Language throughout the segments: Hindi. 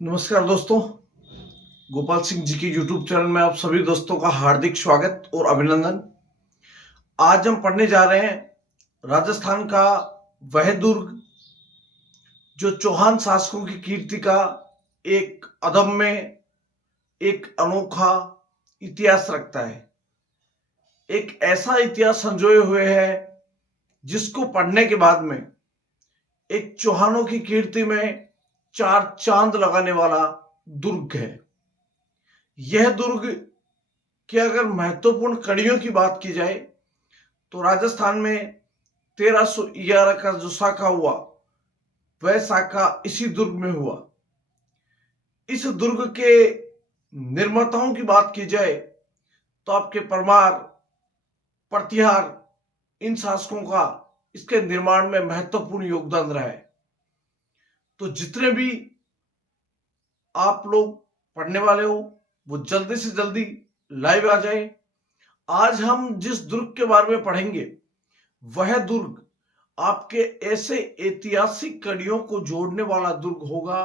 नमस्कार दोस्तों, गोपाल सिंह जी की यूट्यूब चैनल में आप सभी दोस्तों का हार्दिक स्वागत और अभिनंदन। आज हम पढ़ने जा रहे हैं राजस्थान का वह दुर्ग जो चौहान शासकों की कीर्ति का एक अदम्य, एक अनोखा इतिहास रखता है। एक ऐसा इतिहास संजोए हुए है जिसको पढ़ने के बाद में एक चौहानों की कीर्ति में चार चांद लगाने वाला दुर्ग है। यह दुर्ग की अगर महत्वपूर्ण कड़ियों की बात की जाए तो राजस्थान में 1311 का जो साका हुआ वह साका इसी दुर्ग में हुआ। इस दुर्ग के निर्माताओं की बात की जाए तो आपके परमार, प्रतिहार, इन शासकों का इसके निर्माण में महत्वपूर्ण योगदान रहा है। तो जितने भी आप लोग पढ़ने वाले हो वो जल्दी से जल्दी लाइव आ जाए। आज हम जिस दुर्ग के बारे में पढ़ेंगे वह दुर्ग आपके ऐसे ऐतिहासिक कड़ियों को जोड़ने वाला दुर्ग होगा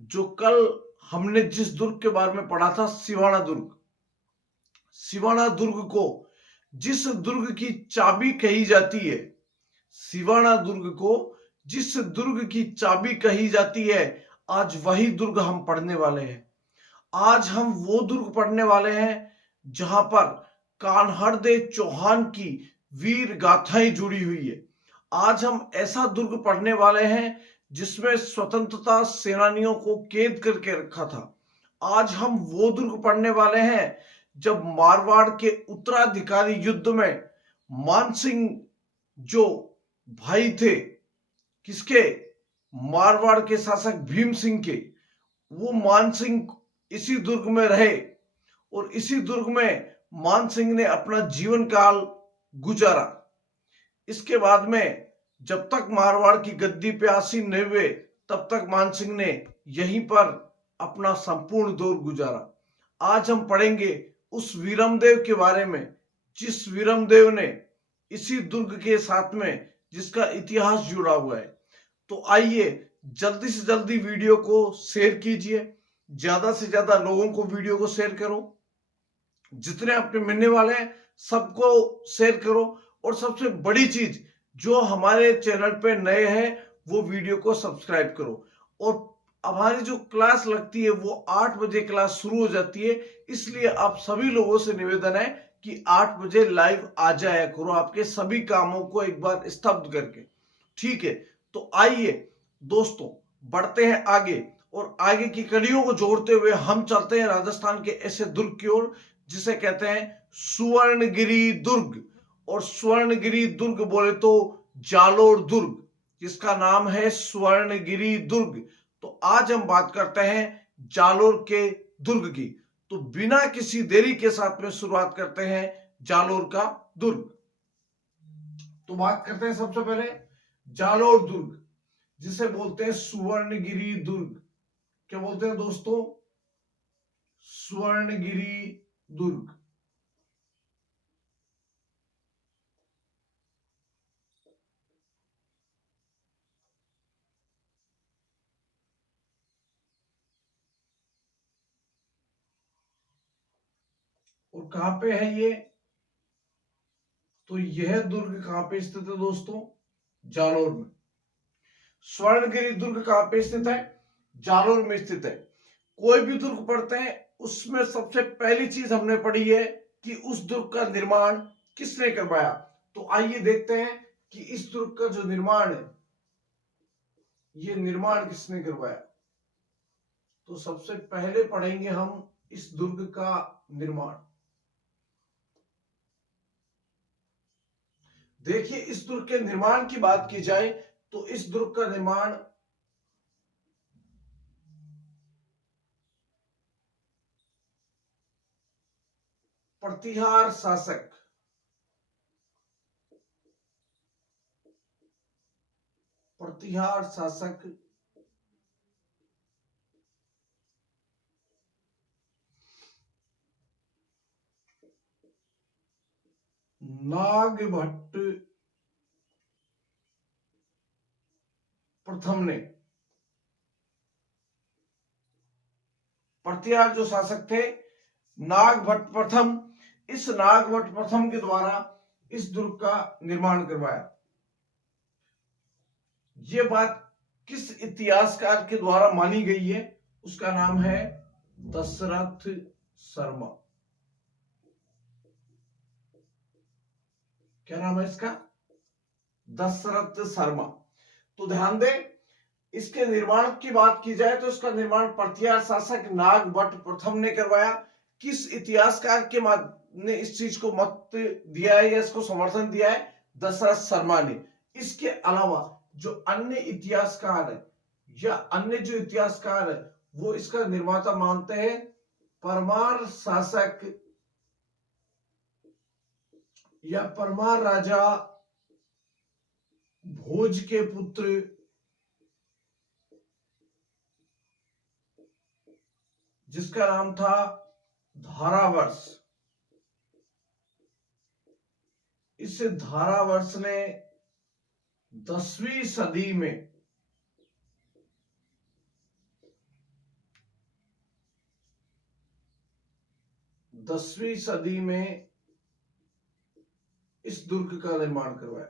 जो कल हमने जिस दुर्ग के बारे में पढ़ा था, सिवाना दुर्ग। सिवाना दुर्ग को जिस दुर्ग की चाबी कही जाती है, सिवाना दुर्ग को जिस दुर्ग की चाबी कही जाती है, आज वही दुर्ग हम पढ़ने वाले हैं। आज हम वो दुर्ग पढ़ने वाले हैं जहां पर कान्हड़देव चौहान की वीर गाथाएं जुड़ी हुई है। आज हम ऐसा दुर्ग पढ़ने वाले हैं जिसमें स्वतंत्रता सेनानियों को कैद करके रखा था। आज हम वो दुर्ग पढ़ने वाले हैं जब मारवाड़ के उत्तराधिकारी युद्ध में मानसिंह जो भाई थे, किसके, मारवाड़ के शासक भीम सिंह के, वो मानसिंह इसी दुर्ग में रहे और इसी दुर्ग में मानसिंह ने अपना जीवन काल गुजारा। इसके बाद में जब तक मारवाड़ की गद्दी पे आसीन नहीं हुए तब तक मानसिंह ने यहीं पर अपना संपूर्ण दौर गुजारा। आज हम पढ़ेंगे उस वीरमदेव के बारे में जिस वीरमदेव ने इसी दुर्ग के साथ में जिसका इतिहास जुड़ा हुआ है। तो आइए जल्दी से जल्दी वीडियो को शेयर कीजिए, ज्यादा से ज्यादा लोगों को वीडियो को शेयर करो। जितने आपके मिलने वाले हैं सबको शेयर करो। और सबसे बड़ी चीज, जो हमारे चैनल पे नए हैं वो वीडियो को सब्सक्राइब करो। और हमारी जो क्लास लगती है वो 8 बजे क्लास शुरू हो जाती है, इसलिए आप सभी लोगों से निवेदन है कि 8 बजे लाइव आ जाया करो, आपके सभी कामों को एक बार स्तब्ध करके। ठीक है, तो आइए दोस्तों बढ़ते हैं आगे और आगे की कड़ियों को जोड़ते हुए हम चलते हैं राजस्थान के ऐसे दुर्ग की ओर जिसे कहते हैं सुवर्णगिरी दुर्ग। और स्वर्णगिरी दुर्ग बोले तो जालोर दुर्ग, जिसका नाम है स्वर्णगिरी दुर्ग। तो आज हम बात करते हैं जालोर के दुर्ग की। तो बिना किसी देरी के साथ में शुरुआत करते हैं जालोर का दुर्ग। तो बात करते हैं सबसे पहले जालोर दुर्ग, जिसे बोलते हैं सुवर्णगिरी दुर्ग। क्या बोलते हैं दोस्तों? स्वर्णगिरी दुर्ग। और कहां पे है ये? तो यह दुर्ग कहां पे स्थित है दोस्तों? जालोर में। स्वर्णगिरी दुर्ग कहां पे स्थित है? जालोर में स्थित है। कोई भी दुर्ग पढ़ते हैं उसमें सबसे पहली चीज हमने पढ़ी है कि उस दुर्ग का निर्माण किसने करवाया। तो आइए देखते हैं कि इस दुर्ग का जो निर्माण है ये निर्माण किसने करवाया। तो सबसे पहले पढ़ेंगे हम इस दुर्ग का निर्माण। देखिए, इस दुर्ग के निर्माण की बात की जाए तो इस दुर्ग का निर्माण प्रतिहार शासक प्रतिहार शासक नागभट्ट प्रथम ने प्रतिहार जो शासक थे नागभट्ट प्रथम, इस नागभट्ट प्रथम के द्वारा इस दुर्ग का निर्माण करवाया। ये बात किस इतिहासकार के द्वारा मानी गई है? उसका नाम है दशरथ शर्मा। क्या नाम है इसका? दशरथ शर्मा। तो ध्यान दें, इसके निर्माण की बात की जाए तो इसका निर्माण प्रतिहार शासक नागभट्ट प्रथम ने करवाया। किस इतिहासकार के ने इस चीज को मत दिया है या इसको समर्थन दिया है? दशरथ शर्मा ने। इसके अलावा जो अन्य इतिहासकार है या अन्य जो इतिहासकार है वो इसका निर्माता मानते हैं परमार शासक या परमार राजा भोज के पुत्र जिसका नाम था धारावर्ष। इस धारावर्ष ने 10वीं सदी में इस दुर्ग का निर्माण करवाया।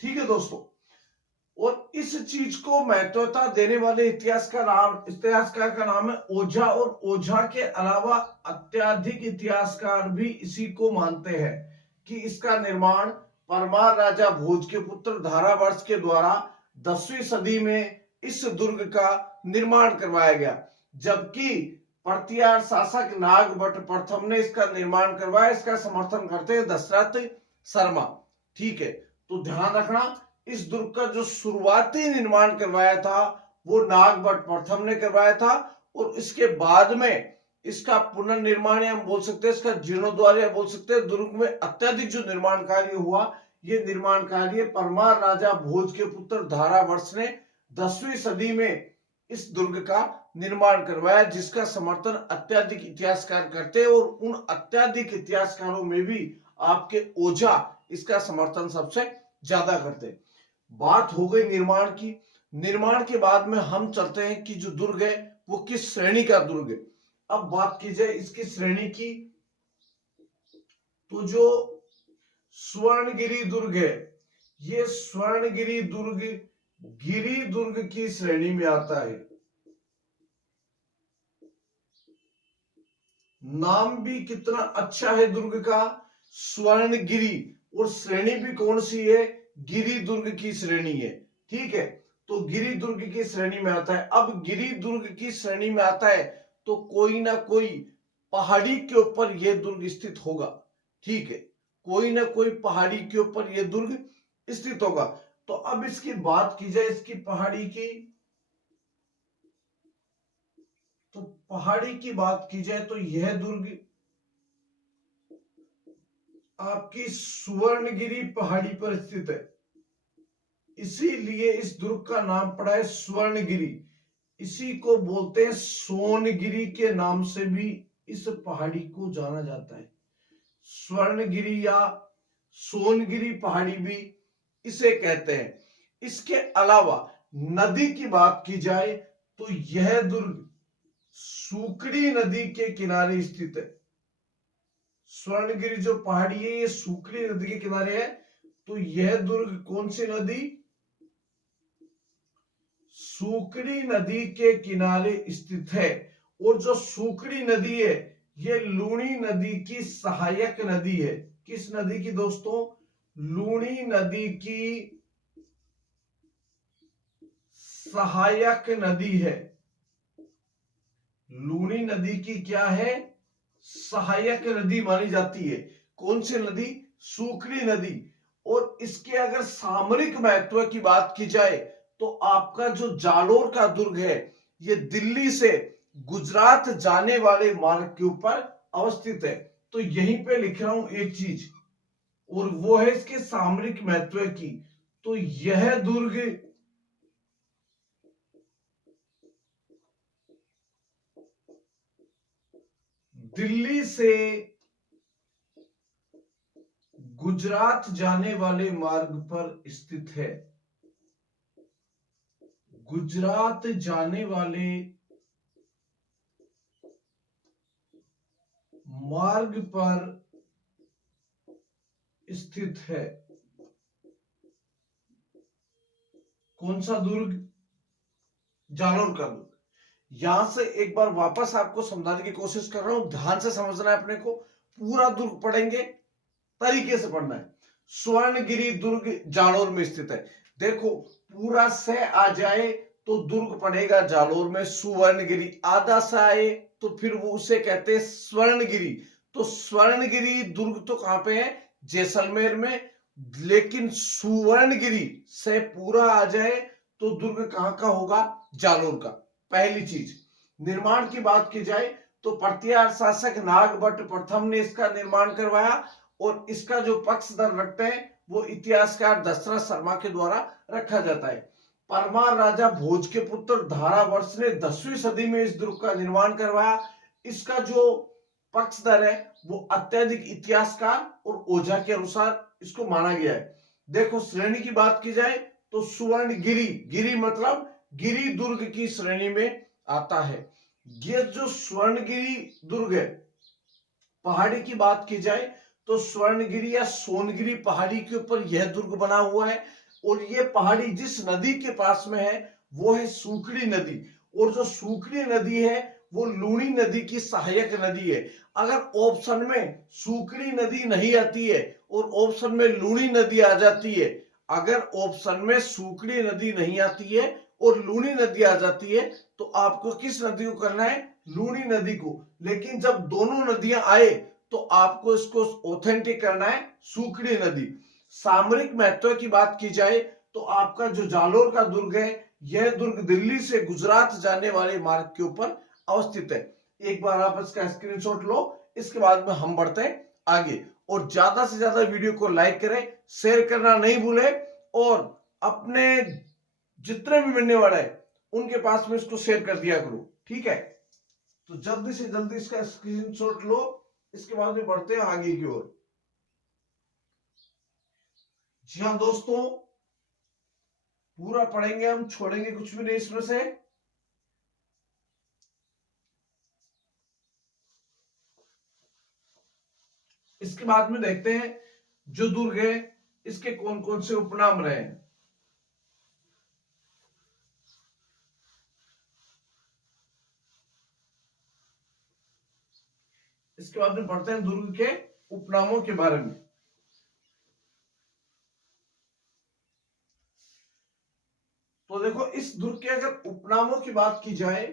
ठीक है दोस्तों, और इस चीज को महत्वता देने वाले इतिहासकार का नाम है ओझा, और ओझा के अलावा अत्यधिक इतिहासकार भी इसी को मानते हैं कि इसका निर्माण परमार राजा भोज के पुत्र धारावर्ष के द्वारा 10वीं सदी में इस दुर्ग का निर्माण करवाया गया, जबकि प्रतिहार शासक नागभट्ट प्रथम ने इसका निर्माण करवाया। इसका समर्थन करते हैं दशरथ शर्मा। ठीक है, तो ध्यान रखना, इस दुर्ग का जो शुरुआती निर्माण करवाया था वो नागभट्ट प्रथम ने करवाया था, और इसके बाद में इसका पुनर्निर्माण हम बोल सकते हैं, इसका जीर्णोद्धार या बोल सकते हैं, दुर्ग में अत्यधिक जो निर्माण कार्य हुआ, ये निर्माण कार्य परमार राजा भोज के पुत्र धारावर्ष ने 10वीं सदी में इस दुर्ग का निर्माण करवाया, जिसका समर्थन अत्यधिक इतिहासकार करते हैं, और उन अत्यधिक इतिहासकारों में भी आपके ओझा इसका समर्थन सबसे ज्यादा करते। बात हो गई निर्माण की। निर्माण के बाद में हम चलते हैं कि जो दुर्ग है वो किस श्रेणी का दुर्ग है। अब बात की जाए इसकी श्रेणी की, तो जो स्वर्णगिरी दुर्ग है, ये स्वर्णगिरी दुर्ग गिरी दुर्ग की श्रेणी में आता है। नाम भी कितना अच्छा है दुर्ग का, स्वर्णगिरी, और श्रेणी भी कौन सी है? गिरी दुर्ग की श्रेणी है। ठीक है, तो गिरी दुर्ग की श्रेणी में आता है। अब गिरी दुर्ग की श्रेणी में आता है तो कोई ना कोई पहाड़ी के ऊपर यह दुर्ग स्थित होगा। ठीक है, कोई ना कोई पहाड़ी के ऊपर यह दुर्ग स्थित होगा। तो अब इसकी बात की जाए, इसकी पहाड़ी की, तो पहाड़ी की बात की जाए तो यह दुर्ग आपकी सुवर्णगिरी पहाड़ी पर स्थित है, इसीलिए इस दुर्ग का नाम पड़ा है स्वर्णगिरी। इसी को बोलते हैं सोनगिरी के नाम से भी इस पहाड़ी को जाना जाता है। स्वर्णगिरी या सोनगिरी पहाड़ी भी इसे कहते हैं। इसके अलावा नदी की बात की जाए तो यह दुर्ग सूकड़ी नदी के किनारे स्थित है। स्वर्णगिरी जो पहाड़ी है ये सूकड़ी नदी के किनारे है। तो यह दुर्ग कौन सी नदी? सूकड़ी नदी के किनारे स्थित है। और जो सूकड़ी नदी है ये लूणी नदी की सहायक नदी है। किस नदी की दोस्तों? लूणी नदी की सहायक नदी है। लूणी नदी की क्या है? सहायक नदी मानी जाती है। कौन सी नदी? सूकड़ी नदी। और इसके अगर सामरिक महत्व की बात की जाए तो आपका जो जालोर का दुर्ग है ये दिल्ली से गुजरात जाने वाले मार्ग के ऊपर अवस्थित है। तो यहीं पे लिख रहा हूं एक चीज, और वो है इसके सामरिक महत्व की। तो यह दुर्ग दिल्ली से गुजरात जाने वाले मार्ग पर स्थित है। गुजरात जाने वाले मार्ग पर स्थित है। कौन सा दुर्ग? जालोर का दुर्ग। यहां से एक बार वापस आपको समझाने की कोशिश कर रहा हूं, ध्यान से समझना है अपने को। पूरा दुर्ग पढ़ेंगे, तरीके से पढ़ना है। स्वर्णगिरी दुर्ग जालोर में स्थित है। देखो, पूरा से आ जाए तो दुर्ग पड़ेगा जालोर में। सुवर्णगिरी आधा से आए तो फिर वो उसे कहते हैं स्वर्णगिरी। तो स्वर्णगिरी दुर्ग तो कहां पे है? जैसलमेर में। लेकिन सुवर्णगिरी से पूरा आ जाए तो दुर्ग कहां का होगा? जालोर का। पहली चीज। निर्माण की बात की जाए तो प्रतिहार शासक नागभट्ट प्रथम ने इसका निर्माण करवाया, और इसका जो पक्षधर रखते हैं वो इतिहासकार दशरथ शर्मा के द्वारा रखा जाता है। परमार राजा भोज के पुत्र धारावर्ष ने 10वीं सदी में इस दुर्ग का निर्माण करवाया। इसका जो पक्षधर है वो अत्यधिक इतिहासकार और ओझा के अनुसार इसको माना गया है। देखो, श्रेणी की बात की जाए तो सुवर्णगिरी, गिरी मतलब गिरी दुर्ग की श्रेणी में आता है। ये जो स्वर्णगिरी दुर्ग है, पहाड़ी की बात की जाए तो स्वर्णगिरी या सोनगिरी पहाड़ी के ऊपर यह दुर्ग बना हुआ है। और ये पहाड़ी जिस नदी के पास में है वो है सूखड़ी नदी। और जो सूखड़ी नदी है वो लूणी नदी की सहायक नदी है। अगर ऑप्शन में सूखड़ी नदी नहीं आती है और ऑप्शन में लूणी नदी आ जाती है, अगर ऑप्शन में सूखड़ी नदी नहीं आती है और लूणी नदी आ जाती है, तो आपको किस नदी को करना है? लूणी नदी को। लेकिन जब दोनों नदियां आए तो आपको इसको ऑथेंटिक करना है सूखड़ी नदी। सामरिक महत्व की बात की जाए तो आपका जो जालोर का दुर्ग है, यह दुर्ग दिल्ली से गुजरात जाने वाले मार्ग के ऊपर अवस्थित है। एक बार आप इसका स्क्रीनशॉट लो, इसके बाद में हम बढ़ते हैं आगे। और ज्यादा से ज्यादा वीडियो को लाइक करें, शेयर करना नहीं भूले, और अपने जितने भी मिलने वाला है उनके पास में इसको शेयर कर दिया करो, ठीक है? तो जल्दी से जल्दी इसका स्क्रीनशॉट लो, इसके बाद में बढ़ते हैं आगे की ओर। जी हाँ दोस्तों, पूरा पढ़ेंगे हम, छोड़ेंगे कुछ भी नहीं इसमें से। इसके बाद में देखते हैं जो दुर्ग है इसके कौन कौन से उपनाम रहे हैं। इसके बाद में पढ़ते हैं दुर्ग के उपनामों के बारे में। तो देखो, इस दुर्ग के अगर उपनामों की बात की जाए,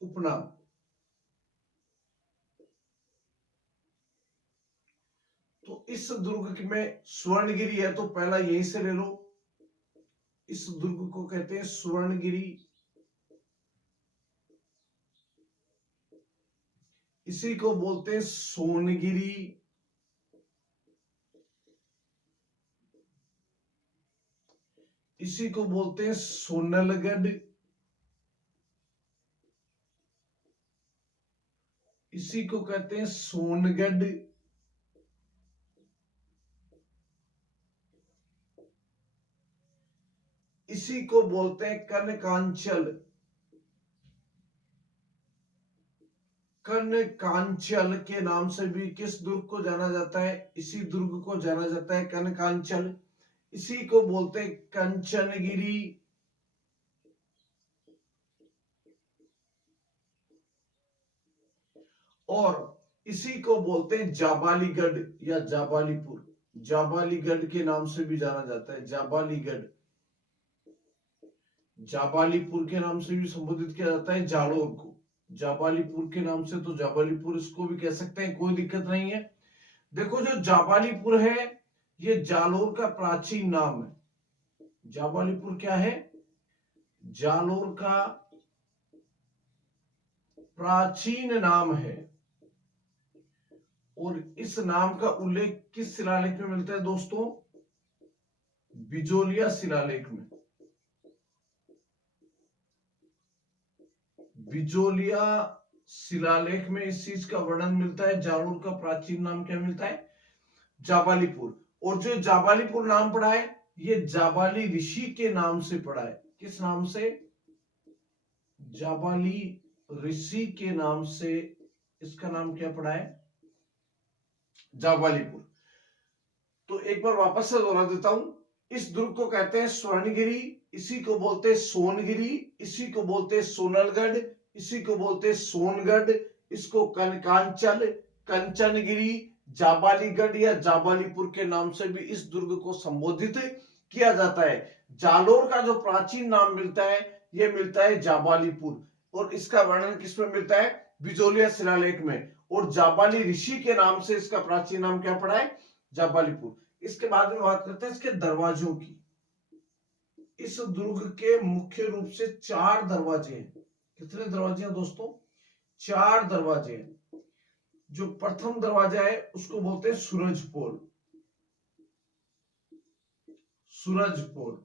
उपनाम, तो इस दुर्ग में स्वर्णगिरी है तो पहला यहीं से ले लो। इस दुर्ग को कहते हैं स्वर्णगिरी। इसी को बोलते हैं सोनगिरी। इसी को बोलते हैं सोनलगढ़। इसी को कहते हैं सोनगढ़। इसी को बोलते हैं कनकांचल। कनकांचल के नाम से भी किस दुर्ग को जाना जाता है? इसी दुर्ग को जाना जाता है कनकांचल। इसी को बोलते हैं कंचनगिरी। और इसी को बोलते हैं जाबालीगढ़ या जाबालीपुर। जाबालीगढ़ के नाम से भी जाना जाता है, जाबालीगढ़। जाबालीपुर के नाम से भी संबोधित किया जाता है जालोर को। जाबालीपुर के नाम से तो जाबालीपुर इसको भी कह सकते हैं, कोई दिक्कत नहीं है। देखो, जो जाबालीपुर है ये जालोर का प्राचीन नाम है। जाबालीपुर क्या है? जालोर का प्राचीन नाम है। और इस नाम का उल्लेख किस शिलालेख में मिलता है दोस्तों? बिजोलिया शिलालेख में। बिजोलिया शिलालेख में इस चीज का वर्णन मिलता है। जालोर का प्राचीन नाम क्या मिलता है? जाबालीपुर। और जो जाबालीपुर नाम पड़ा है, ये जाबाली ऋषि के नाम से पड़ा है। किस नाम से? जाबाली ऋषि के नाम से इसका नाम क्या पड़ा है? जाबालीपुर। तो एक बार वापस से दोहरा देता हूं। इस दुर्ग को कहते हैं स्वर्णगिरी, इसी को बोलते हैं सोनगिरी, इसी को बोलते हैं सोनलगढ़, इसी को बोलते हैं सोनगढ़, इसको कनकांचल, कंचनगिरी, जाबालीगढ़ या जाबालीपुर के नाम से भी इस दुर्ग को संबोधित किया जाता है। जालोर का जो प्राचीन नाम मिलता है, यह मिलता है जाबालीपुर। और इसका वर्णन किसमें मिलता है? बिजोलिया शिलालेख में। और जाबाली ऋषि के नाम से इसका प्राचीन नाम क्या पड़ा है? जाबालीपुर। इसके बाद में बात करते हैं इसके दरवाजों की। इस दुर्ग के मुख्य रूप से 4 दरवाजे हैं। कितने दरवाजे हैं दोस्तों? 4 दरवाजे हैं। जो प्रथम दरवाजा है उसको बोलते हैं सूरजपोल। सूरजपोल।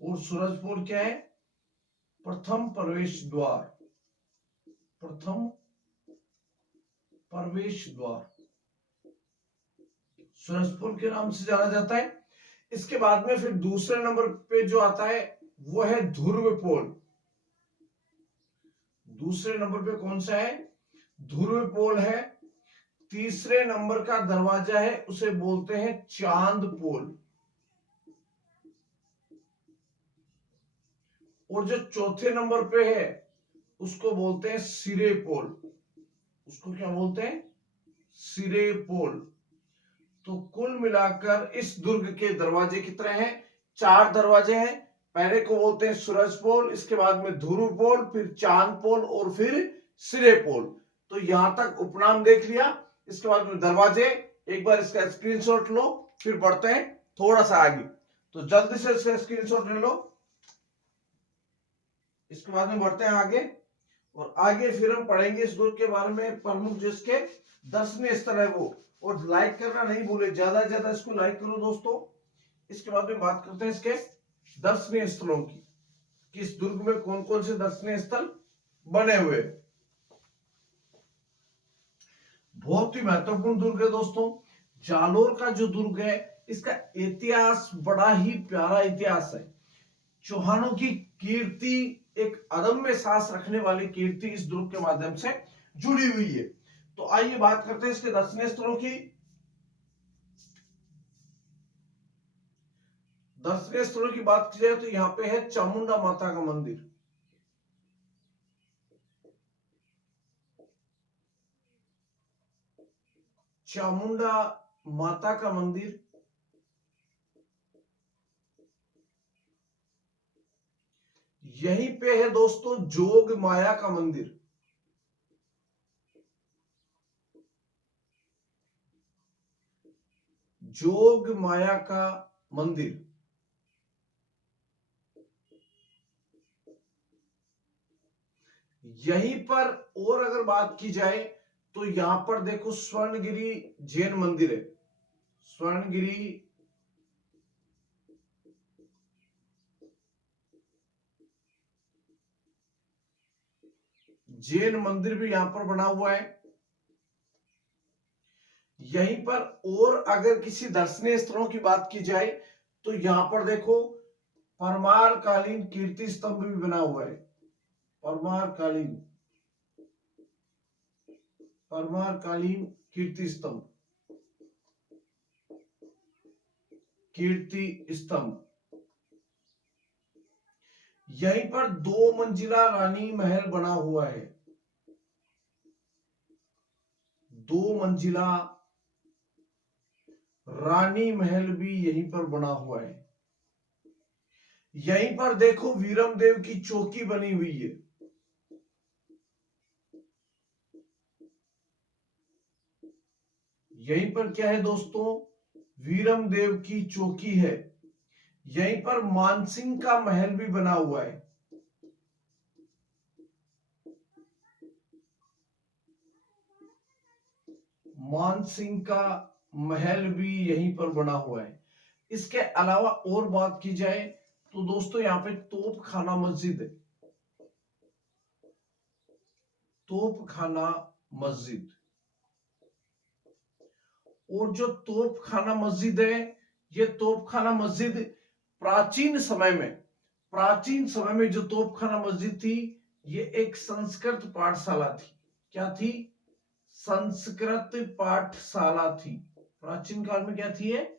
और सूरजपोल क्या है? प्रथम प्रवेश द्वार। प्रथम प्रवेश द्वार सूरजपोल के नाम से जाना जाता है। इसके बाद में फिर दूसरे नंबर पे जो आता है वो है ध्रुवपोल। दूसरे नंबर पे कौन सा है? ध्रुवपोल है। तीसरे नंबर का दरवाजा है उसे बोलते हैं चांदपोल। और जो चौथे नंबर पे है उसको बोलते हैं सिरेपोल। उसको क्या बोलते हैं? सिरेपोल। तो कुल मिलाकर इस दुर्ग के दरवाजे कितने हैं? 4 दरवाजे हैं। पहले को बोलते हैं सूरजपोल, इसके बाद में ध्रुवपोल, फिर चांदपोल और फिर सिरेपोल। तो यहां तक उपनाम देख लिया। इसके बाद में दरवाजे, एक बार इसका स्क्रीनशॉट लो, फिर बढ़ते हैं थोड़ा सा आगे। तो जल्दी से इसका स्क्रीनशॉट ले लो। इसके बाद में बढ़ते हैं आगे, और आगे फिर हम पढ़ेंगे इस दुर्ग के बारे में, प्रमुख जिसके दर्शनीय स्थल है वो। और लाइक करना नहीं भूले, ज्यादा से ज्यादा इसको लाइक करो दोस्तों। इसके बाद में बात करते हैं इसके दर्शनीय स्थलों की, कि इस दुर्ग में कौन कौन से दर्शनीय स्थल बने हुए। बहुत ही महत्वपूर्ण दुर्ग है दोस्तों। जालोर का जो दुर्ग है, इसका इतिहास बड़ा ही प्यारा इतिहास है। चौहानों की कीर्ति, एक अदम्य साहस रखने वाली कीर्ति इस दुर्ग के माध्यम से जुड़ी हुई है। तो आइए बात करते हैं इसके दर्शनीय स्थलों की। दर्शनीय स्थलों की बात की जाए तो यहां पे है चामुंडा माता का मंदिर। चामुंडा माता का मंदिर। यहीं पे है दोस्तों जोग माया का मंदिर। जोग माया का मंदिर। यहीं पर और अगर बात की जाए तो यहां पर देखो स्वर्णगिरी जैन मंदिर है। स्वर्णगिरी जैन मंदिर भी यहां पर बना हुआ है। यहीं पर और अगर किसी दर्शनीय स्थलों की बात की जाए तो यहां पर देखो परमार कालीन कीर्ति स्तंभ भी बना हुआ है। परमार कालीन कीर्ति स्तंभ। यहीं पर 2 मंजिला रानी महल बना हुआ है। 2 मंजिला रानी महल भी यहीं पर बना हुआ है। यहीं पर देखो वीरम देव की चौकी बनी हुई है। यहीं पर क्या है दोस्तों? वीरम देव की चौकी है। यहीं पर मानसिंह का महल भी बना हुआ है। मानसिंह का महल भी यहीं पर बना हुआ है। इसके अलावा और बात की जाए तो दोस्तों यहां पे तोप खाना मस्जिद है। तोपखाना मस्जिद। और जो तोपखाना मस्जिद है, ये तोपखाना मस्जिद प्राचीन समय में जो तोपखाना मस्जिद थी, ये एक संस्कृत पाठशाला थी। क्या थी? संस्कृत पाठशाला थी। प्राचीन काल में क्या थी? ये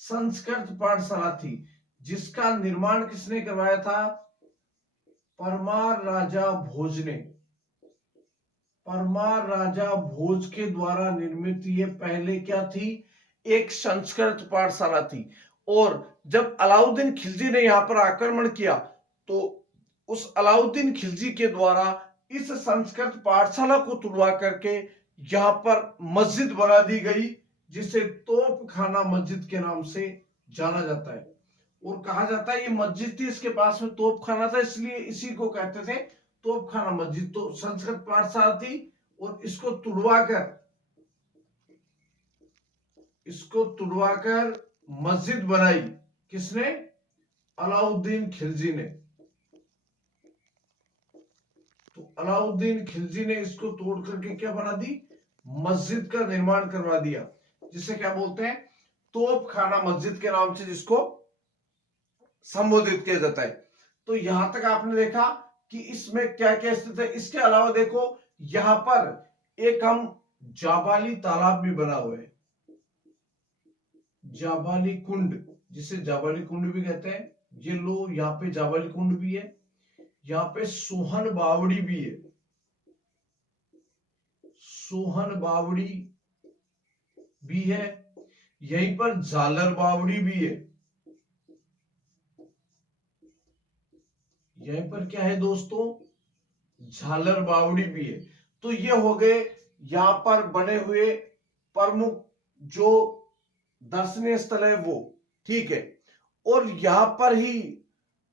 संस्कृत पाठशाला थी, जिसका निर्माण किसने करवाया था? परमार राजा भोज ने। परमार राजा भोज के द्वारा निर्मित ये पहले क्या थी? एक संस्कृत पाठशाला थी। और जब अलाउद्दीन खिलजी ने यहां पर आक्रमण किया, तो उस अलाउद्दीन खिलजी के द्वारा इस संस्कृत पाठशाला को तुड़वा करके यहां पर मस्जिद बना दी गई, जिसे तोपखाना मस्जिद के नाम से जाना जाता है। और कहा जाता है ये मस्जिद थी, इसके पास में तोपखाना था, इसलिए इसी को कहते थे तोपखाना मस्जिद। तो संस्कृत पाठशाला थी और इसको तुड़वाकर मस्जिद बनाई। किसने? अलाउद्दीन खिलजी ने। तो अलाउद्दीन खिलजी ने इसको तोड़ करके क्या बना दी? मस्जिद का निर्माण करवा दिया, जिसे क्या बोलते हैं? तोपखाना मस्जिद के नाम से जिसको संबोधित किया जाता है। तो यहां तक आपने देखा कि इसमें क्या क्या स्थित है। इसके अलावा देखो, यहां पर एक हम जाबाली तालाब भी बना हुआ है, जाबाली कुंड, जिसे जाबाली कुंड भी कहते हैं। ये लो, यहाँ पे जाबाली कुंड भी है, यहाँ पे सोहन बावड़ी भी है, सोहन बावड़ी भी है। यहीं पर झालर बावड़ी भी है। यहीं पर क्या है दोस्तों? झालर बावड़ी भी है। तो ये हो गए यहां पर बने हुए प्रमुख जो दर्शनीय स्थल है वो। ठीक है। और यहां पर ही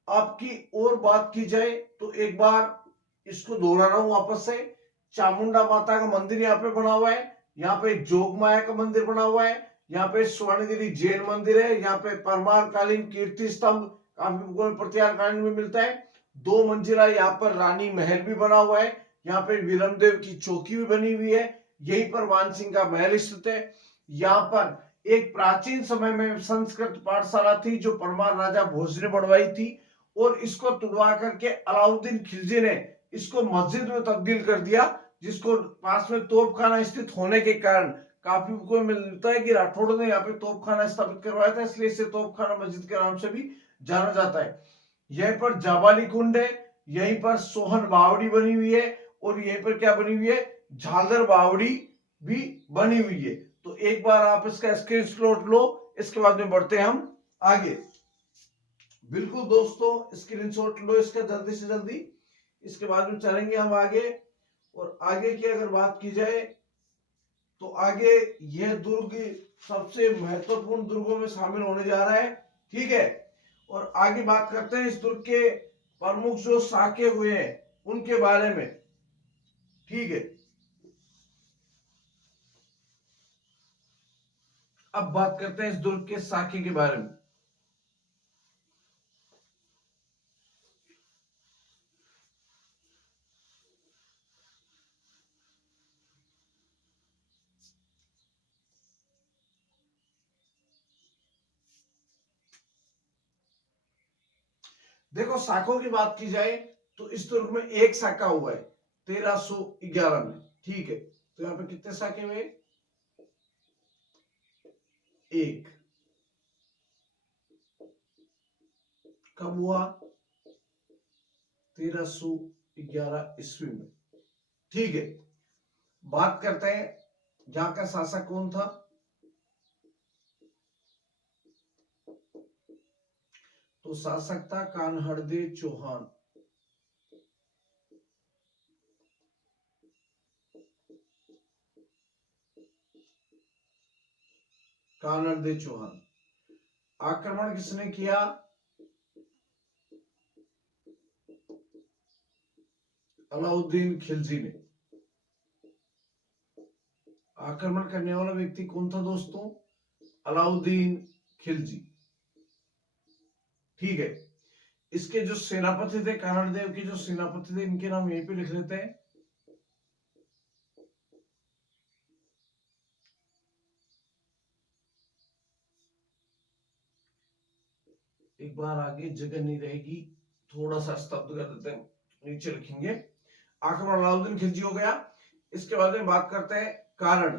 आपकी और बात की जाए तो एक बार इसको दोहरा रहा हूं वापस से। चामुंडा माता का मंदिर यहाँ पे बना हुआ है, यहाँ पे जोग माया का मंदिर बना हुआ है, यहाँ पे स्वर्णगिरी जैन मंदिर है, यहाँ पे परमार कालीन कीर्ति स्तंभ काफी प्रतिहार कालीन में मिलता है। 2 मंजिला यहाँ पर रानी महल भी बना हुआ है, यहाँ पे विरमदेव की चौकी भी बनी हुई है, यहीं पर मान सिंह का महल स्थित है। यहाँ पर एक प्राचीन समय में संस्कृत पाठशाला थी जो परमार राजा भोज ने बनवाई थी, और इसको तुड़वा करके अलाउद्दीन खिलजी ने इसको मस्जिद में तब्दील कर दिया, जिसको पास में तोपखाना स्थित होने के कारण काफी को मिलता है कि राठौड़ ने यहाँ पे तोपखाना स्थापित करवाया था, इसलिए इसे तोपखाना मस्जिद के नाम से भी जाना जाता है। यहीं पर जाबाली कुंड है, यहीं पर सोहन बावड़ी बनी हुई है, और यहीं पर क्या बनी हुई है? झालर बावड़ी भी बनी हुई है। तो एक बार आप इसका स्क्रीनशॉट लो, इसके बाद में बढ़ते हैं हम आगे। बिल्कुल दोस्तों, स्क्रीनशॉट लो इसका जल्दी से जल्दी, इसके बाद में चलेंगे हम आगे। और आगे की अगर बात की जाए तो आगे यह दुर्ग सबसे महत्वपूर्ण दुर्गों में शामिल होने जा रहा है। ठीक है। और आगे बात करते हैं इस दुर्ग के प्रमुख जो साके हुए हैं उनके बारे में। ठीक है। अब बात करते हैं इस दुर्ग के साके के बारे में। देखो, शाखों की बात की जाए तो इस दुर्ग में एक शाखा हुआ है 1311 में। ठीक है। तो यहाँ पे कितने शाखे हुए? एक। कब हुआ? 1311 ईस्वी में। ठीक है। बात करते हैं जहां का शासक कौन था। तो शासक था कान्हड़देव चौहान। कान्हड़देव चौहान। आक्रमण किसने किया? अलाउद्दीन खिलजी ने। आक्रमण करने वाला व्यक्ति कौन था दोस्तों? अलाउद्दीन खिलजी। ठीक है। इसके जो सेनापति थे, कान्हड़देव के जो सेनापति थे, इनके नाम यहीं पे लिख लेते हैं। एक बार आगे जगह नहीं रहेगी, थोड़ा सा स्तब्ध कर देते हैं, नीचे रखेंगे। आक्रमण अलाउद्दीन खिलजी हो गया। इसके बाद में बात करते हैं कारण।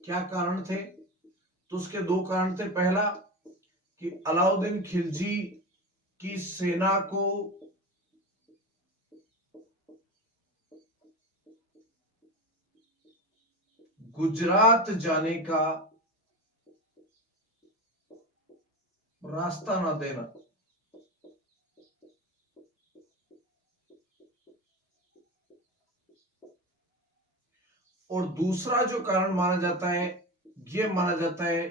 क्या कारण थे? तो उसके दो कारण थे। पहला कि अलाउद्दीन खिलजी की सेना को गुजरात जाने का रास्ता ना देना। और दूसरा जो कारण माना जाता है, ये माना जाता है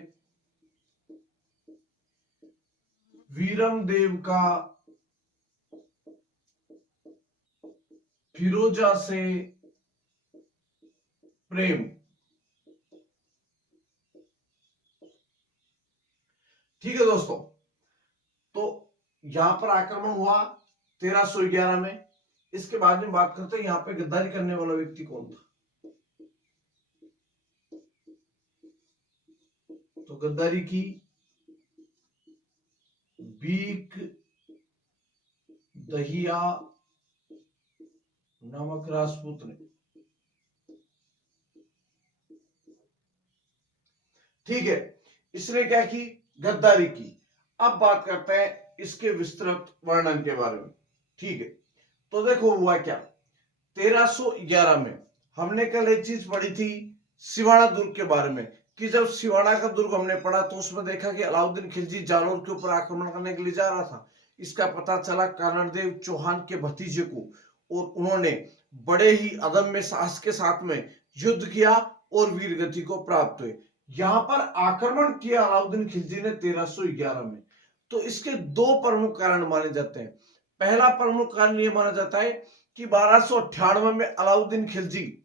वीरमदेव का फिरोजा से प्रेम। ठीक है दोस्तों, तो यहां पर आक्रमण हुआ 1311 में। इसके बाद में बात करते हैं यहां पे गद्दारी करने वाला व्यक्ति कौन था। तो गद्दारी की बीक दहिया नामक राजपूत ने। ठीक है, इसने क्या की? गद्दारी की। अब बात करते हैं इसके विस्तृत वर्णन के बारे में। ठीक है, तो देखो हुआ क्या। 1311 में हमने कल एक चीज पढ़ी थी सिवाना दुर्ग के बारे में, कि जब सिवाना का दुर्ग हमने पढ़ा तो उसमें देखा कि अलाउद्दीन खिलजी जालोर के ऊपर आक्रमण करने के लिए जा रहा था। इसका पता चला कर्णदेव चौहान के भतीजे को, और उन्होंने बड़े ही अदम्य साहस के साथ में युद्ध किया और वीरगति को प्राप्त हुए। यहां पर आक्रमण किया अलाउद्दीन खिलजी ने 1311 में। तो इसके दो प्रमुख कारण माने जाते हैं। पहला प्रमुख कारण यह माना जाता है कि 1298 में अलाउद्दीन खिलजी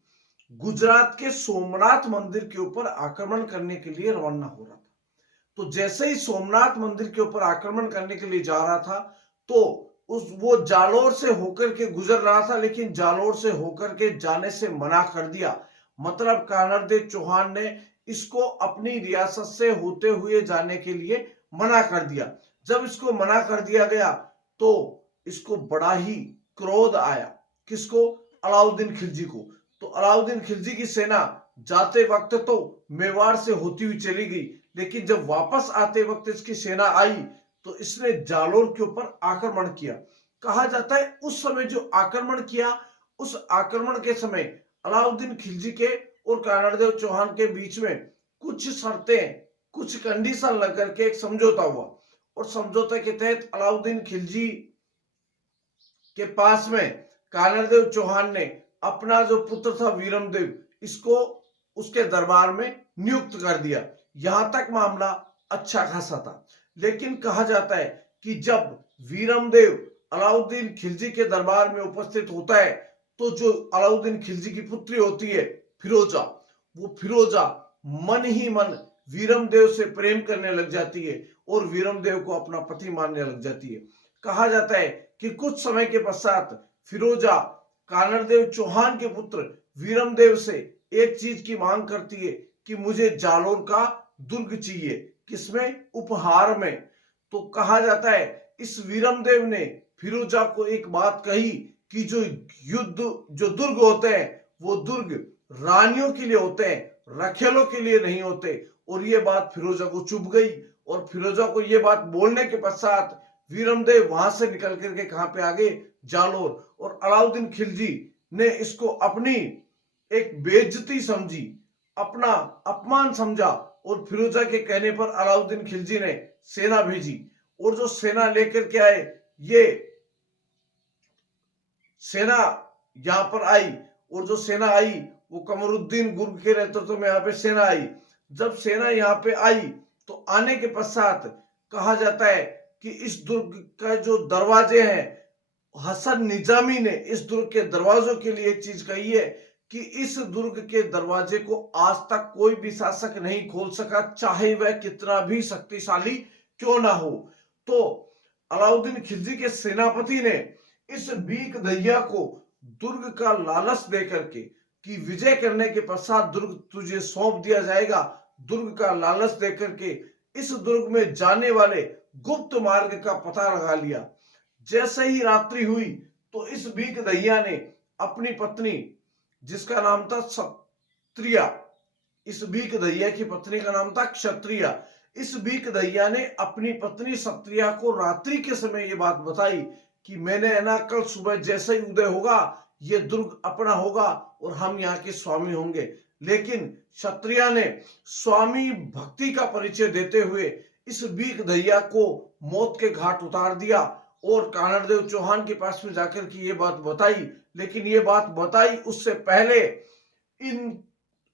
गुजरात के सोमनाथ मंदिर के ऊपर आक्रमण करने के लिए रवाना हो रहा था। तो जैसे ही सोमनाथ मंदिर के ऊपर आक्रमण करने के लिए जा रहा था, तो वो जालोर से होकर के गुजर रहा था, लेकिन जालोर से होकर के जाने से मना कर दिया। मतलब कर्णदेव चौहान ने इसको अपनी रियासत से होते हुए जाने के लिए मना कर दिया। जब इसको मना कर दिया गया तो इसको बड़ा ही क्रोध आया। किसको? अलाउद्दीन खिलजी को। तो अलाउद्दीन खिलजी की सेना जाते वक्त तो मेवाड़ से होती हुई चली गई, लेकिन जब वापस आते वक्त इसकी सेना आई तो इसने जालोर के ऊपर आक्रमण किया। कहा जाता है उस समय जो आक्रमण किया, उस आक्रमण के समय अलाउद्दीन खिलजी के और कर्णदेव चौहान के बीच में कुछ शर्तें, कुछ कंडीशन लग करके एक समझौता हुआ, और समझौते के तहत अलाउद्दीन खिलजी के पास में कर्णदेव चौहान ने अपना जो पुत्र था वीरमदेव, इसको उसके दरबार में नियुक्त कर दिया। यहां तक मामला अच्छा खासा था। लेकिन कहा जाता है कि जब वीरमदेव अलाउद्दीन खिलजी के दरबार में उपस्थित होता है, तो जो अलाउद्दीन खिलजी की पुत्री होती है फिरोजा, वो फिरोजा मन ही मन वीरमदेव से प्रेम करने लग जाती है और वीरमदेव को अपना पति मानने लग जाती है। कहा जाता है कि कुछ समय के पश्चात फिरोजा कर्णदेव चौहान के पुत्र वीरमदेव से एक चीज की मांग करती है कि मुझे जालोर का दुर्ग चाहिए। किसमें? उपहार में। तो कहा जाता है इस वीरमदेव ने फिरोजा को एक बात कही कि जो दुर्ग होते हैं वो दुर्ग रानियों के लिए होते हैं, रखेलों के लिए नहीं होते। और ये बात फिरोजा को चुभ गई, और फिरोजा को ये बात बोलने के पश्चात वीरमदेव वहां से निकल करके कहां पे आ गए? जालोर। और अलाउद्दीन खिलजी ने इसको अपनी एक बेइज्जती समझी, अपना अपमान समझा, और फिरोजा के कहने पर अलाउद्दीन खिलजी ने सेना भेजी। और जो सेना लेकर के आए, ये सेना यहां पर आई, और जो सेना आई वो कमरुद्दीन गुर्ग के नेतृत्व में यहाँ पे सेना आई। जब सेना यहाँ पे आई तो आने के पश्चात कहा जाता है कि इस दुर्ग का जो दरवाजे हैं, हसन निजामी ने इस दुर्ग के दरवाजों के लिए एक चीज कही है कि इस दुर्ग के दरवाजे को आज तक कोई भी शासक नहीं खोल सका, चाहे वह कितना भी शक्तिशाली क्यों ना हो। तो अलाउद्दीन खिलजी के सेनापति ने इस बीक दैया को दुर्ग का लालच देकर के कि विजय करने के पश्चात दुर्ग तुझे सौंप दिया जाएगा, दुर्ग का लालच देकर के इस दुर्ग में जाने वाले गुप्त मार्ग का पता लगा लिया। जैसे ही रात्रि हुई तो इस भीख दैया ने अपनी पत्नी, जिसका नाम था क्षत्रिया, इस भीख दैया की पत्नी का नाम था क्षत्रिया, इस भीख दैया ने अपनी पत्नी क्षत्रिया को रात्रि के समय ये बात बताई कि मैंने है ना, कल सुबह जैसे ही उदय होगा ये दुर्ग अपना होगा और हम यहाँ के स्वामी होंगे। लेकिन क्षत्रिया ने स्वामी भक्ति का परिचय देते हुए इस भीख दैया को मौत के घाट उतार दिया और कानड़देव चौहान के पास में जाकर के ये बात बताई। लेकिन ये बात बताई उससे पहले इन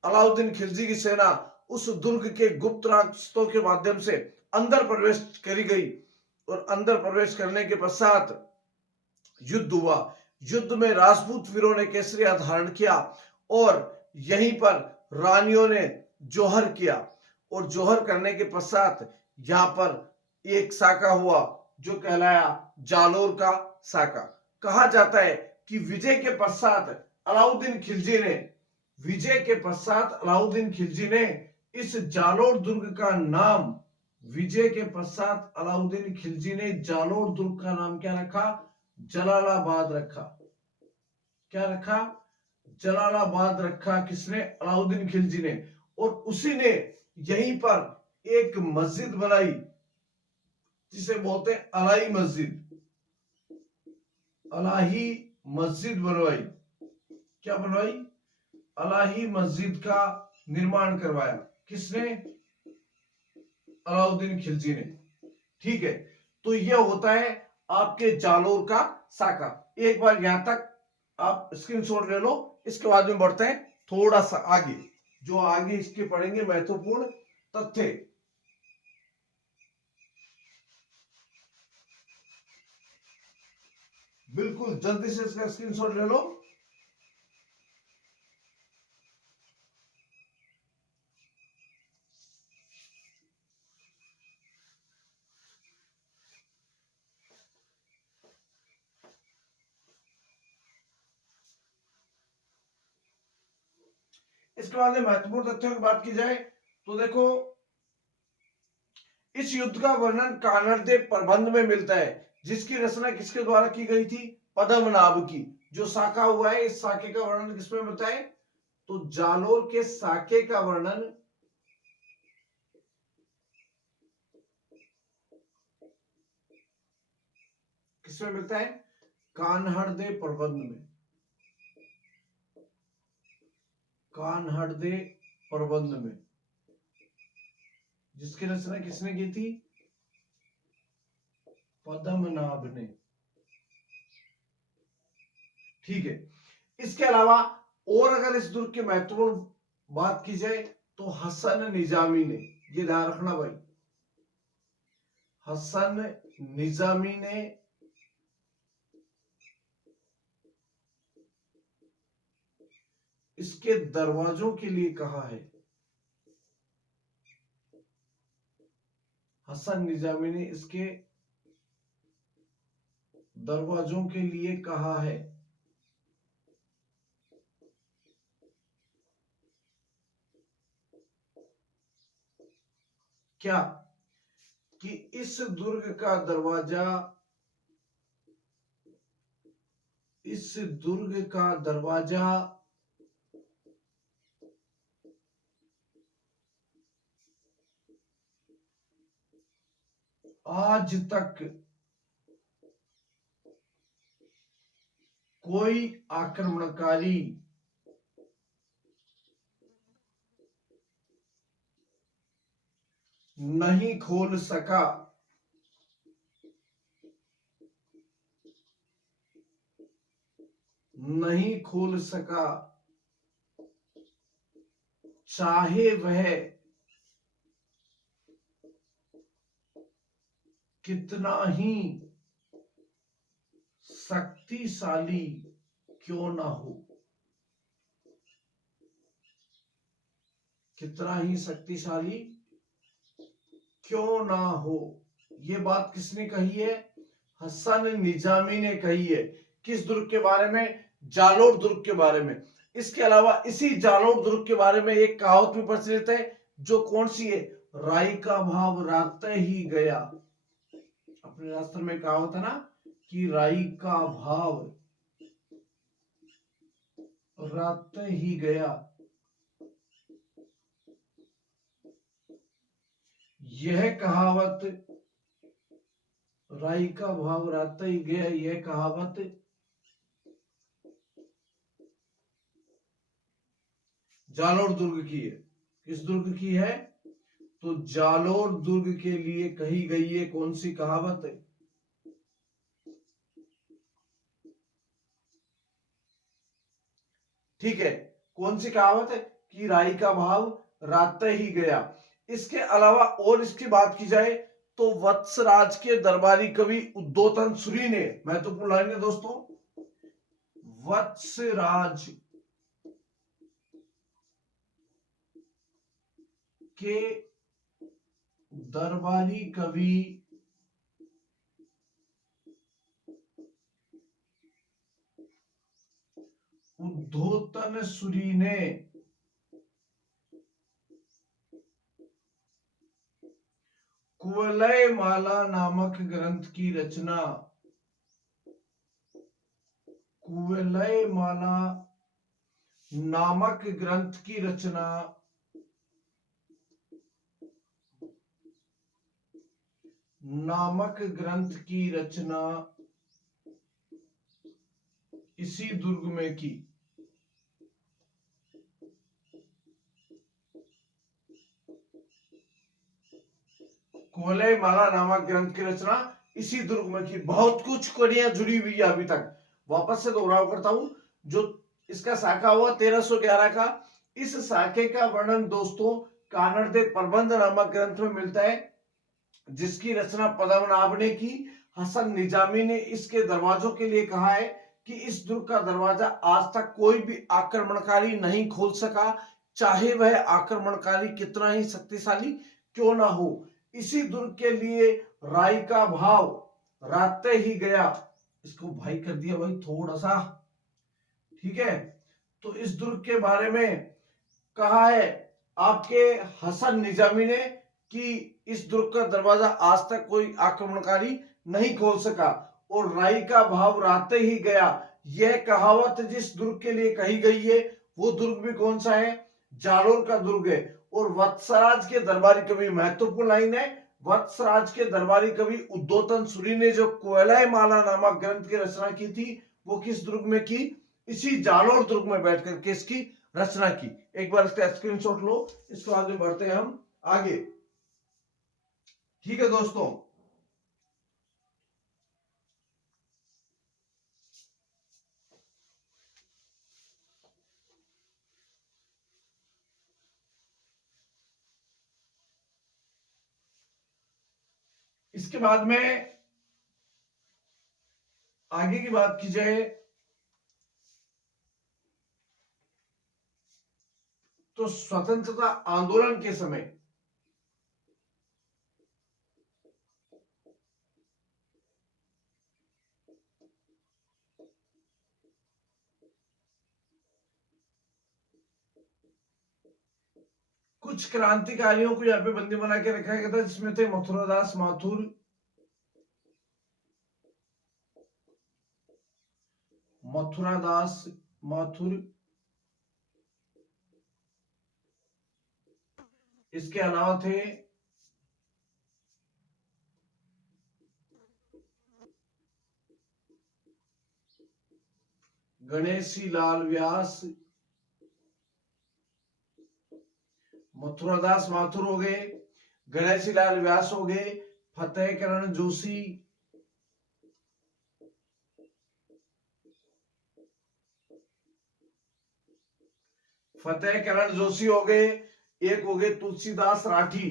अलाउद्दीन खिलजी की सेना उस दुर्ग के गुप्त रास्तों के माध्यम से अंदर प्रवेश करी गई और अंदर प्रवेश करने के पश्चात युद्ध हुआ। युद्ध में राजपूत वीरों ने केसरिया धारण किया और यहीं पर रानियों ने जोहर किया और जोहर करने के पश्चात यहां पर एक साका हुआ जो कहलाया जालोर का साका। कहा जाता है कि विजय के पश्चात अलाउद्दीन खिलजी ने इस जालोर दुर्ग का नाम, विजय के पश्चात अलाउद्दीन खिलजी ने जालोर दुर्ग का नाम क्या रखा? जलालाबाद रखा। क्या रखा? जलालाबाद रखा। किसने? अलाउद्दीन खिलजी ने। और उसी ने यहीं पर एक मस्जिद बनाई जिसे बोलते हैं अलाई मस्जिद। अलाही मस्जिद बनवाई। क्या बनवाई? अलाही मस्जिद का निर्माण करवाया। किसने? अलाउद्दीन खिलजी ने। ठीक है, तो यह होता है आपके जालोर का साका। एक बार यहां तक आप स्क्रीनशॉट ले लो। इसके बाद में बढ़ते हैं थोड़ा सा आगे, जो आगे इसके पढ़ेंगे महत्वपूर्ण तथ्य। बिल्कुल जल्दी से इसका स्क्रीनशॉट ले लो। इसके बाद में महत्वपूर्ण तथ्यों की बात की जाए तो देखो, इस युद्ध का वर्णन कानड़देव प्रबंध में मिलता है, जिसकी रचना किसके द्वारा की गई थी? पद्मनाभ की। जो साका हुआ है, इस साके का वर्णन किसमें मिलता है? तो जालोर के साके का वर्णन किसमें मिलता है? कान्हड़देव प्रबंध में। कान्हड़देव प्रबंध में, जिसकी रचना किसने की थी? पद्मनाभ ने। ठीक है, इसके अलावा और अगर इस दुर्ग के महत्वपूर्ण बात की जाए तो हसन निजामी ने, ये ध्यान रखना भाई, हसन निजामी ने इसके दरवाजों के लिए कहा है। हसन निजामी ने इसके दरवाजों के लिए कहा है। क्या? कि इस दुर्ग का दरवाजा, इस दुर्ग का दरवाजा आज तक कोई आक्रमणकारी नहीं खोल सका। नहीं खोल सका, चाहे वह कितना ही शक्तिशाली क्यों ना हो। कितना ही शक्तिशाली क्यों ना हो। यह बात किसने कही है? हसन निजामी ने कही है। किस दुर्ग के बारे में? जालोर दुर्ग के बारे में। इसके अलावा इसी जालोर दुर्ग के बारे में एक कहावत भी प्रचलित है, जो कौन सी है? राई का भाव राते ही गया। अपने शास्त्र में कहा होता ना कि राई का भाव राते ही गया। यह कहावत, राई का भाव राते ही गया, यह कहावत जालोर दुर्ग की है। किस दुर्ग की है? तो जालोर दुर्ग के लिए कही गई है। कौन सी कहावत है? ठीक है, कौन सी कहावत है कि राई का भाव राते ही गया। इसके अलावा और इसकी बात की जाए तो वत्सराज के दरबारी कवि उद्योतन सूरी ने, महत्वपूर्ण लाइन है दोस्तों, वत्सराज के दरबारी कवि उद्योतन सूरी ने कुवलय माला नामक ग्रंथ की रचना, कुवलय माला नामक ग्रंथ की रचना नामक ग्रंथ की रचना इसी दुर्ग में की। कुवलय माला नामक ग्रंथ की रचना इसी दुर्ग में की। बहुत कुछ कड़ियां जुड़ी हुई है अभी तक। वापस से दोहराव करता हूं, जो इसका शाखा हुआ 1311 का, इस शाखे का वर्णन दोस्तों कानड़देव प्रबंध नामक ग्रंथ में मिलता है, जिसकी रचना पद्मनाभ ने की। हसन निजामी ने इसके दरवाजों के लिए कहा है कि इस दुर्ग का दरवाजा आज तक कोई भी आक्रमणकारी नहीं खोल सका, चाहे वह आक्रमणकारी कितना ही शक्तिशाली क्यों ना हो। इसी दुर्ग के लिए राई का भाव राते ही गया। इसको भाई कर दिया भाई थोड़ा सा, ठीक है। तो इस दुर्ग के बारे में कहा है आपके हसन निजामी ने कि इस दुर्ग का दरवाजा आज तक कोई आक्रमणकारी नहीं खोल सका, और राई का भाव राते ही गया, यह कहावत जिस दुर्ग के लिए कही गई है वो दुर्ग भी कौन सा है? जालोर का दुर्ग है। और वत्सराज के दरबारी कवि, महत्वपूर्ण लाइन है, वत्सराज के दरबारी कवि उद्योतन सूरी ने जो कुवलय माला नामक ग्रंथ की रचना की थी वो किस दुर्ग में की? इसी जालोर दुर्ग में बैठकर के इसकी रचना की। एक बार इसका स्क्रीनशॉट लो, इसको आगे बढ़ते हैं हम आगे, ठीक है दोस्तों। इसके बाद में आगे की बात की जाए तो स्वतंत्रता आंदोलन के समय कुछ क्रांतिकारियों को यहाँ पे बंदी बना के रखा गया था, जिसमें थे मथुरादास माथुर, मथुरादास माथुर, इसके अलावा थे गणेशी लाल व्यास, मथुरादास माथुर हो गए, गणेशी लाल व्यास हो गए, फतेह करण जोशी, फतेह करण जोशी हो गए, एक हो गए तुलसीदास राठी,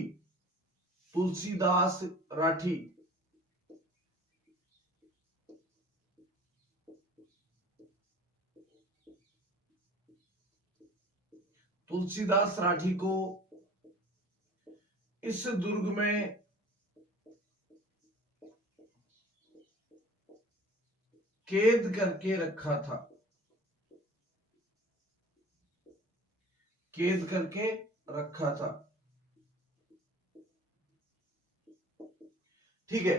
तुलसीदास राठी, तुलसीदास राठी को इस दुर्ग में कैद करके रखा था, कैद करके रखा था। ठीक है,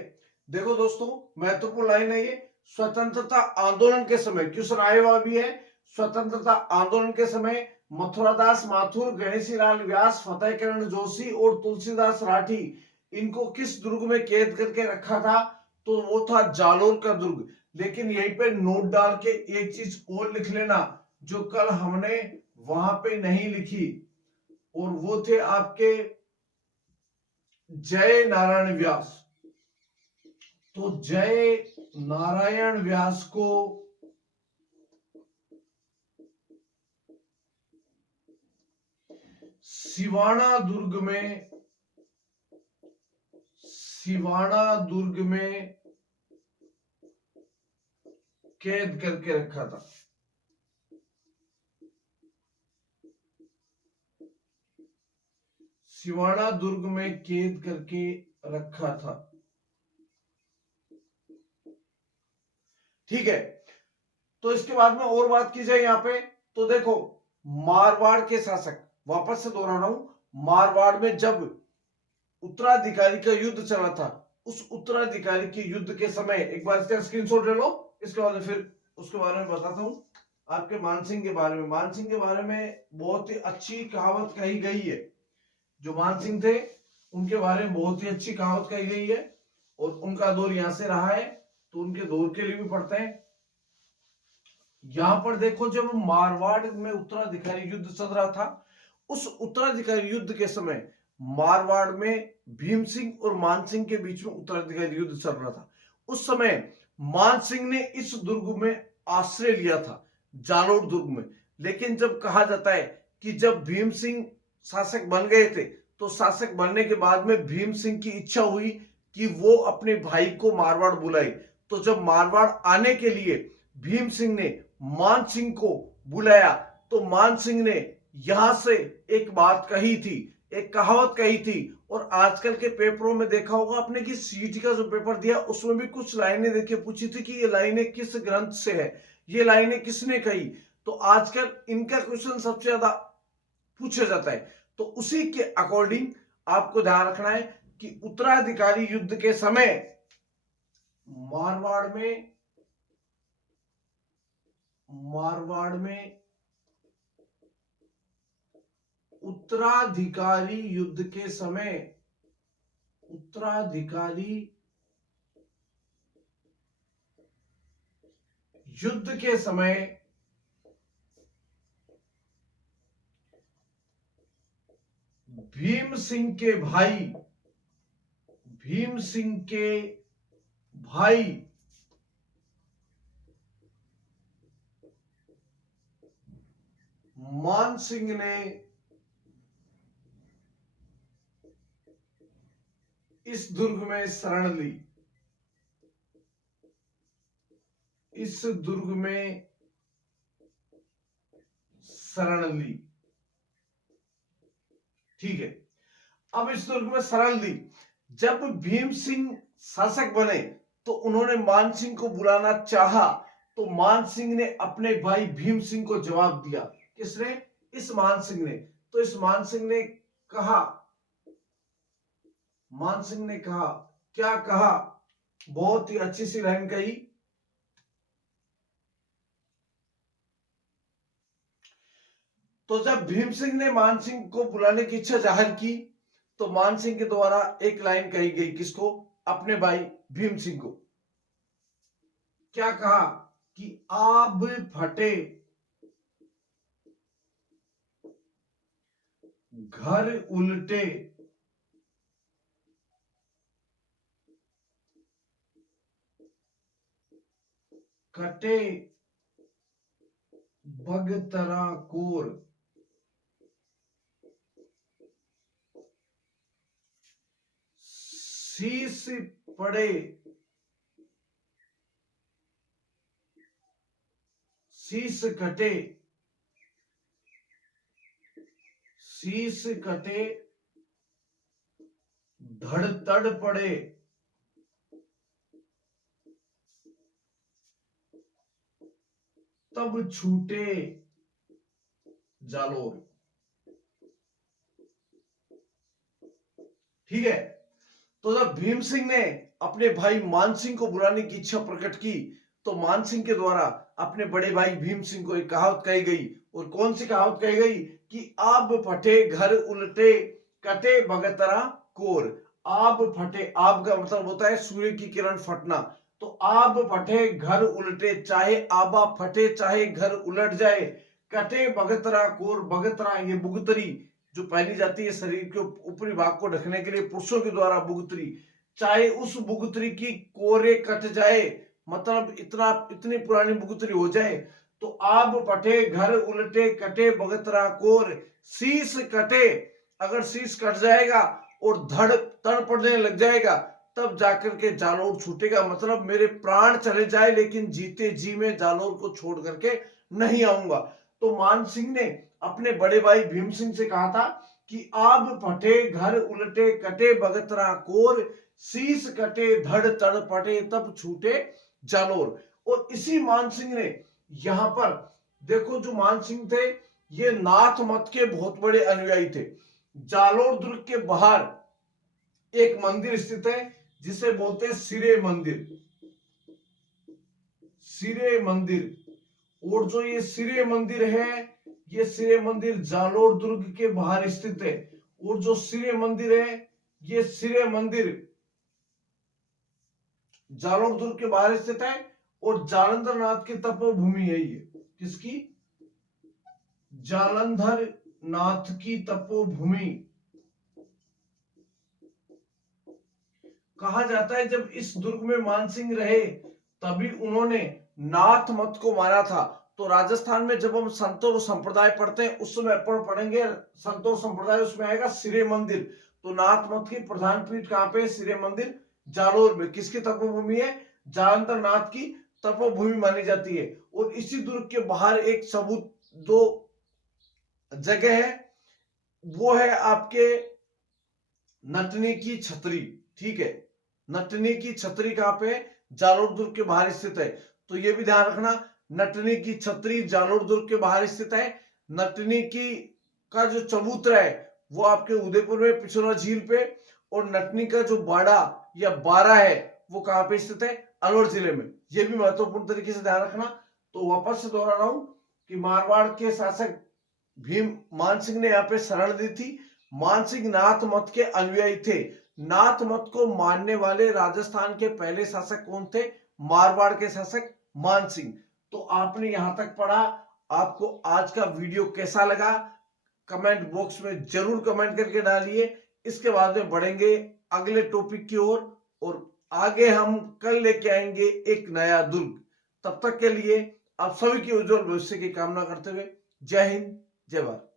देखो दोस्तों, महत्वपूर्ण लाइन है ये। स्वतंत्रता आंदोलन के समय, क्वेश्चन आए हुआ भी है, स्वतंत्रता आंदोलन के समय मथुरादास माथुर, गणेशीलाल व्यास, फतेहकरण जोशी और तुलसीदास राठी, इनको किस दुर्ग में कैद करके रखा था? तो वो था जालोर का दुर्ग। लेकिन यहीं पे नोट डाल के एक चीज और लिख लेना, जो कल हमने वहां पे नहीं लिखी, और वो थे आपके जय नारायण व्यास। तो जय नारायण व्यास को सिवाना दुर्ग में कैद करके रखा था। सिवाना दुर्ग में कैद करके रखा था। ठीक है, तो इसके बाद में और बात की जाए यहां पे, तो देखो, मारवाड़ के शासक, वापस से दोहरा रहा हूं, मारवाड़ में जब उत्तराधिकारी का युद्ध चला था, उस उत्तराधिकारी के युद्ध के समय, एक बार इसका स्क्रीनशॉट ले लो, इसके बाद फिर उसके बारे में बताता हूं आपके मानसिंह के बारे में। मानसिंह के बारे में बहुत ही अच्छी कहावत कही गई है। जो मानसिंह थे उनके बारे में बहुत ही अच्छी कहावत कही गई है, और उनका दौर यहां से रहा है, तो उनके दौर के लिए भी पढ़ते हैं। यहां पर देखो, जब मारवाड़ में उत्तराधिकारी युद्ध चल रहा था, उस उत्तराधिकारी युद्ध के समय मारवाड़ में भीम सिंह और मान सिंह के बीच में उत्तराधिकारी युद्ध चल रहा था। उस समय मान सिंह ने इस दुर्ग में आश्रय लिया था, जालोर दुर्ग में। लेकिन जब कहा जाता है कि जब भीम सिंह शासक बन गए थे, तो शासक बनने के बाद में भीम सिंह की इच्छा हुई कि वो अपने भाई को मारवाड़ बुलाए। तो जब मारवाड़ आने के लिए भीम सिंह ने मान सिंह को बुलाया, तो मान सिंह ने यहां से एक बात कही थी, एक कहावत कही थी। और आजकल के पेपरों में देखा होगा आपने कि सीटी का जो पेपर दिया, उसमें भी कुछ लाइनें देखिए पूछी थी कि ये लाइनें किस ग्रंथ से है, ये लाइनें किसने कही। तो आजकल इनका क्वेश्चन सबसे ज्यादा पूछा जाता है। तो उसी के अकॉर्डिंग आपको ध्यान रखना है कि उत्तराधिकारी युद्ध के समय मारवाड़ में उत्तराधिकारी युद्ध के समय, उत्तराधिकारी युद्ध के समय भीम सिंह के भाई, भीम सिंह के भाई मान सिंह ने इस दुर्ग में शरण ली, इस दुर्ग में शरण ली। ठीक है, अब इस दुर्ग में शरण ली। जब भीम सिंह शासक बने, तो उन्होंने मान सिंह को बुलाना चाहा, तो मान सिंह ने अपने भाई भीम सिंह को जवाब दिया। किसने? इस मान सिंह ने। तो इस मान सिंह ने कहा, मान सिंह ने कहा, क्या कहा? बहुत ही अच्छी सी लाइन कही। तो जब भीम सिंह ने मान सिंह को बुलाने की इच्छा जाहिर की, तो मान सिंह के द्वारा एक लाइन कही गई, किसको? अपने भाई भीम सिंह को। क्या कहा? कि आब फटे घर उल्टे, कटे बगतरा कोर, शीश पड़े, शीश कटे, शीश कटे धड़ तड़ पड़े, तब छूटे जालोर। ठीक है, तो जब भीम सिंह ने अपने भाई मान सिंह को बुलाने की इच्छा प्रकट की तो मान सिंह के द्वारा अपने बड़े भाई भीम सिंह को एक कहावत कही गई। और कौन सी कहावत कही गई कि आब फटे घर उलटे कटे बगतरा कोर। आब फटे, आब का मतलब होता है सूर्य की किरण फटना। तो आब फटे घर उलटे, चाहे आबा फटे चाहे घर उलट जाए, कटे बगतरा कोर। बगतरा ये बुगतरी जो पहनी जाती है शरीर के ऊपरी भाग को ढकने के लिए पुरुषों के द्वारा, बुगतरी, चाहे उस बुगतरी की कोरे कट जाए, मतलब इतनी पुरानी बुगतरी हो जाए। तो आब फटे घर उलटे कटे बगतरा कोर, शीश कटे, अगर शीश कट जाएगा और धड़ तड़ पड़ने लग जाएगा तब जाकर के जालोर छूटेगा। मतलब मेरे प्राण चले जाए लेकिन जीते जी में जालोर को छोड़ करके नहीं आऊंगा। तो मान सिंह ने अपने बड़े भाई भीम सिंह से कहा था कि आब फटे घर उलटे कटे बगतरा कोर, शीश कटे धड़ तड़ पटे तब छूटे जालोर। और इसी मान सिंह ने यहां पर देखो, जो मान सिंह थे ये नाथ मत के बहुत बड़े अनुयायी थे। जालोर दुर्ग के बाहर एक मंदिर स्थित है जिसे बोलते हैं सिरे मंदिर, सिरे मंदिर। और जो ये सिरे मंदिर है, ये सिरे मंदिर जालोर दुर्ग के बाहर स्थित है। और जो सिरे मंदिर है, ये सिरे मंदिर जालोर दुर्ग के बाहर स्थित है। और जालंधर नाथ की तपोभूमि है ये। किसकी? जालंधर नाथ की तपोभूमि। कहा जाता है जब इस दुर्ग में मानसिंह रहे तभी उन्होंने नाथ मत को माना था। तो राजस्थान में जब हम संतों संप्रदाय पढ़ते हैं उस समय अपन पढ़ेंगे संतों संप्रदाय, उसमें आएगा सिरे मंदिर। तो नाथ मत की प्रधान पीठ कहां पे? सिरे मंदिर जालोर में। किसकी तपोभूमि है? जालंधर नाथ की तपोभूमि मानी जाती है। और इसी दुर्ग के बाहर एक सबूत दो जगह है, वो है आपके नटनी की छतरी। ठीक है, नटनी की छतरी कहां पे? जालोर दुर्ग के बाहर स्थित है। तो ये भी ध्यान रखना, नटनी की छतरी जालोर दुर्ग के बाहर स्थित है। नटनी की का जो चबूतरा है वो आपके उदयपुर में पिछोरा झील पे। और नटनी का जो बाड़ा या बारा है वो कहां पे स्थित है? अलवर जिले में। ये भी महत्वपूर्ण तरीके से ध्यान रखना। तो वापस से दोहरा रहा हूं कि मारवाड़ के शासक भीम मान सिंह ने यहाँ पे शरण दी थी। मान सिंह नाथ मत के अनुयायी थे। नाथ मत को मानने वाले राजस्थान के पहले शासक कौन थे? मारवाड़ के शासक मान सिंह। तो आपने यहां तक पढ़ा। आपको आज का वीडियो कैसा लगा कमेंट बॉक्स में जरूर कमेंट करके डालिए। इसके बाद में बढ़ेंगे अगले टॉपिक की ओर और आगे हम कल लेके आएंगे एक नया दुर्ग। तब तक के लिए आप सभी की उज्जवल भविष्य की कामना करते हुए जय हिंद, जय भारत।